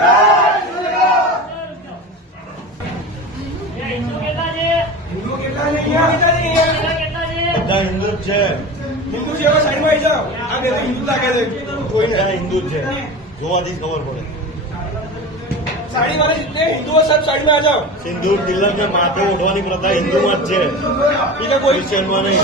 બધા હિન્દુ જ છે. હિન્દુ છે સાઈડમાં આવી જાઓ. આ બે હિન્દુ લાગે છે. કોઈ બધા હિન્દુ જ છે, જોવાથી ખબર પડે. साड़ी वाले जितने हिंदू है सब साइड में आ जाओ. सिंदूर तिलक में माथे उठवानी प्रथा हिंदू में જ છે, ठीक है कोई क्रिश्चियन में नहीं.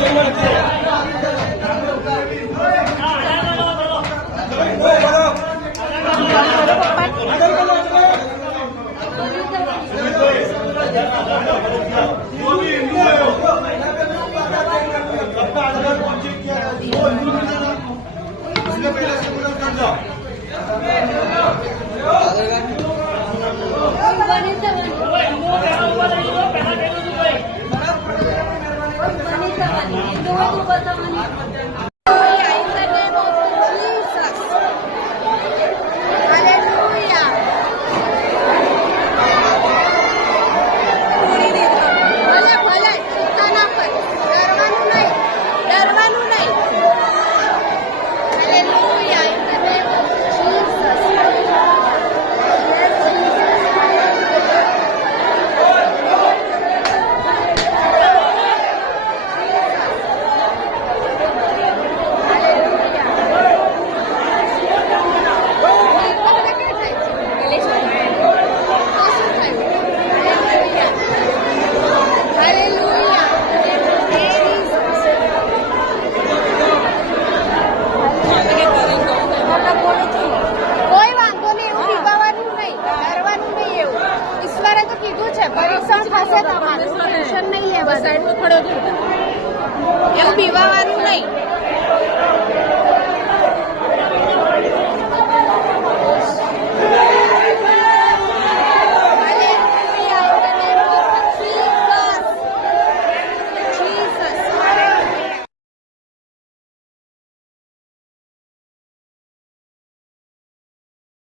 પરીક્ષણ થશે તમારું ટેન્શન નહીં લેવા. સાઈડ પર ખડો થયો એવું પીવાનું નહીં.